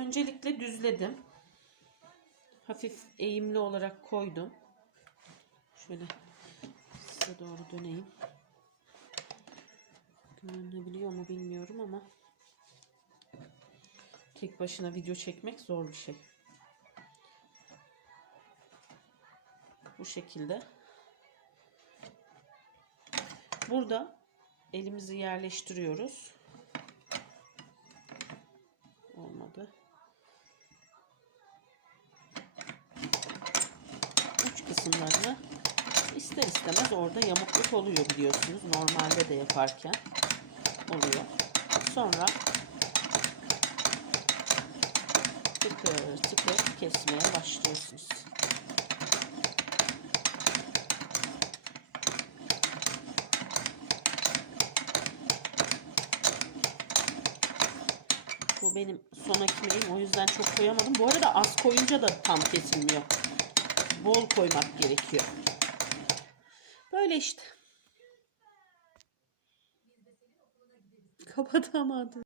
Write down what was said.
öncelikle düzledim. Hafif eğimli olarak koydum. Şöyle size doğru döneyim. Görünebiliyor mu bilmiyorum ama tek başına video çekmek zor bir şey. Bu şekilde. Burada elimizi yerleştiriyoruz. Olmadı. Kısımlarını ister istemez orada yamukluk oluyor biliyorsunuz. Normalde de yaparken oluyor. Sonra tıkır tıkır kesmeye başlıyorsunuz. Bu benim son ekmeğim. O yüzden çok koyamadım. Bu arada az koyunca da tam kesilmiyor. Bol koymak gerekiyor. Böyle işte. Kapatamadım.